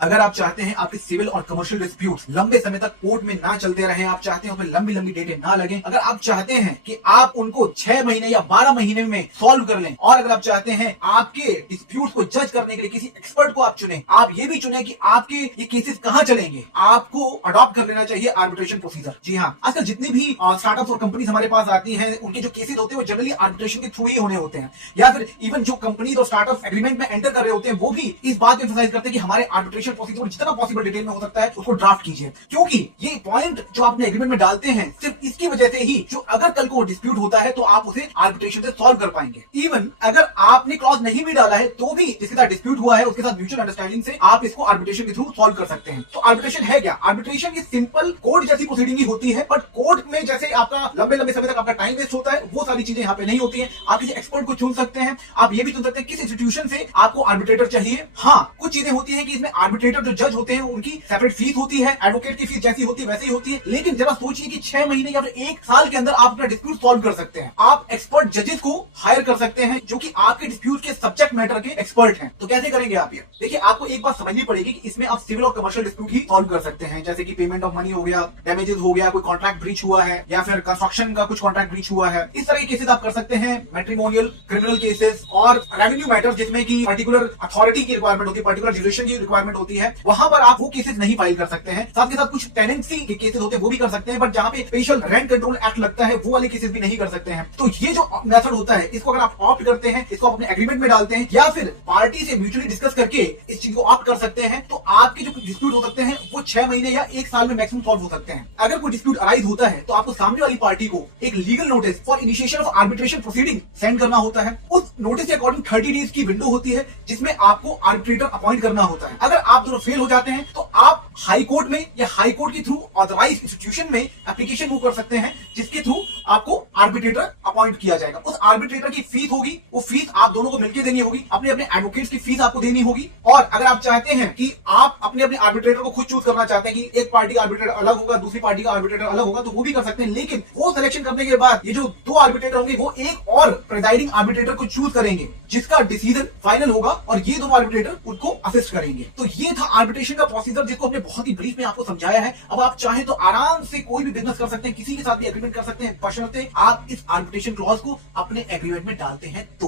अगर आप चाहते हैं आपके सिविल और कमर्शियल डिस्प्यूट लंबे समय तक कोर्ट में ना चलते रहें, आप चाहते हैं उसमें लंबी लंबी डेटें ना लगें, अगर आप चाहते हैं कि आप उनको 6 महीने या 12 महीने में सॉल्व कर लें, और अगर आप चाहते हैं आपके डिस्प्यूट को जज करने के लिए किसी एक्सपर्ट को आप चुनें, आप ये भी चुनें कि आपके ये केसेस कहां चलेंगे, आपको अडॉप्ट कर लेना चाहिए आर्बिट्रेशन प्रोसीजर। जी हाँ, आजकल जितनी भी स्टार्टअप्स और कंपनीज हमारे पास आती हैं, उनके जो केसेस होते हैं वो जनरली आर्बिट्रेशन के थ्रू ही होने होते हैं, या फिर इवन जो कंपनीज और स्टार्टअप एग्रीमेंट में एंटर कर रहे होते हैं वो भी इस बात पे एम्फसाइज करते हैं कि हमारे आर्बिट्रेशन प्रोसीजर जितना पॉसिबल डिटेल में हो सकता है उसको ड्राफ्ट कीजिए, क्योंकि ये पॉइंट जो आपने एग्रीमेंट में डालते हैं सिर्फ इसकी वजह से ही जो अगर कल को डिस्प्यूट होता है तो आप उसे आर्बिट्रेशन से सॉल्व कर पाएंगे। इवन अगर आपने क्लॉज नहीं भी डाला है तो भी जिसके साथ डिस्प्यूट हुआ है उसके साथ म्यूचुअल अंडरस्टैंडिंग से आप इसको आर्बिट्रेशन के थ्रू सॉल्व कर सकते हैं। तो आर्बिट्रेशन है क्या? आर्बिट्रेशन ये सिंपल कोर्ट जैसी प्रोसीडिंग ही होती है, बट कोर्ट में जैसे आपका लंबे लंबे समय तक आपका टाइम वेस्ट होता है वो सारी चीजें यहाँ पे नहीं होती है। आप किसी एक्सपर्ट को चुन सकते हैं, आप ये भी चुन सकते हैं किस इंस्टीट्यूशन से आपको आर्बिट्रेटर चाहिए। हाँ, कुछ चीजें होती है कि इसमें आर्बिट्रेटर जो जज होते हैं उनकी सेपरेट फीस होती है, एडवोकेट की फीस जैसी होती है वैसी होती है, लेकिन जरा सोचिए कि 6 महीने या फिर 1 साल के अंदर आप अपना डिस्प्यूट सॉल्व कर सकते हैं। आप एक्सपर्ट जजेस को हायर कर सकते हैं जो कि आपके डिस्प्यूट के सब्जेक्ट मैटर के एक्सपर्ट हैं। तो कैसे करेंगे आप ये? देखिए, आपको एक बात समझनी पड़ेगी कि इसमें आप सिविल और कमर्शियल डिस्प्यूट ही सॉल्व कर सकते हैं, जैसे कि पेमेंट ऑफ मनी हो गया, डैमेजेस हो गया, कोई कॉन्ट्रैक्ट ब्रीच हुआ है, या फिर कंस्ट्रक्शन का कुछ कॉन्ट्रैक्ट ब्रीच हुआ है। इस तरह के केसेस आप कर सकते हैं। मैट्रिमोनियल, क्रिमिनल केसेस और रेवेन्यू मैटर जिसमें की पर्टिकुलर अथॉरिटी की रिक्वायरमेंट होती है, पर्टिकुलर ज्यूरिडिक्शन की रिक्वायरमेंट होती है, वहां पर आप वो केसेस नहीं फाइल कर सकते हैं। साथ के साथ कुछ टेनेंसी के केसेस होते हैं वो भी कर सकते हैं, बट जहां पे स्पेशल रेंट कंट्रोल एक्ट लगता है वो वाले केसेस भी नहीं कर सकते हैं। तो ये जो मेथड होता है इसको अगर आप ऑप्ट करते हैं, इसको अपने एग्रीमेंट में डालते हैं या फिर पार्टी से म्यूचुअली डिस्कस करके इस चीज को ऑप्ट कर सकते हैं, तो आपके जो डिस्प्यूट हो सकते हैं वो 6 महीने या 1 साल में मैक्सिमम सॉल्व हो सकते हैं। अगर कोई डिस्प्यूट अराइज होता है तो आपको सामने वाली पार्टी को एक legal notice for initiation of arbitration proceeding send करना होता है। उस नोटिस के अकॉर्डिंग 30 डेज की विंडो होती है जिसमें आपको आर्बिट्रेटर अपॉइंट करना होता है। अगर आप दोनों फेल हो जाते हैं तो आप हाई कोर्ट में या हाई कोर्ट के थ्रू ऑथराइज्ड इंस्टीट्यूशन में एप्लीकेशन मूव कर सकते हैं जिसके थ्रू आपको आर्बिट्रेटर अपॉइंट किया जाएगा। उस आर्बिट्रेटर की फीस होगी, वो फीस आप दोनों को मिलकर देनी होगी, अपने अपने एडवोकेट्स की फीस आपको देनी होगी। और अगर आप चाहते हैं कि आप अपने अपने आर्बिट्रेटर को खुद चूज करना चाहते हैं कि एक पार्टी का आर्बिट्रेटर अलग होगा, दूसरी पार्टी का आर्बिट्रेटर अलग होगा, तो वो भी कर सकते हैं। लेकिन वो सिलेक्शन करने के बाद ये जो 2 आर्बिट्रेटर होंगे वो एक और प्रिजाइडिंग आर्बिट्रेटर को चूज करेंगे जिसका डिसीजन फाइनल होगा, और ये दोनों आर्बिट्रेटर उनको असिस्ट करेंगे। तो ये था आर्बिट्रेशन का प्रोसीजर जिसको हमने बहुत ही ब्रीफ में आपको समझाया है। अब आप चाहें तो आराम से कोई भी बिजनेस कर सकते हैं, किसी के साथ भी एग्रीमेंट कर सकते हैं, बशर्ते आप इस आर्बिट्रेशन क्लॉज को अपने एग्रीमेंट में डालते हैं तो।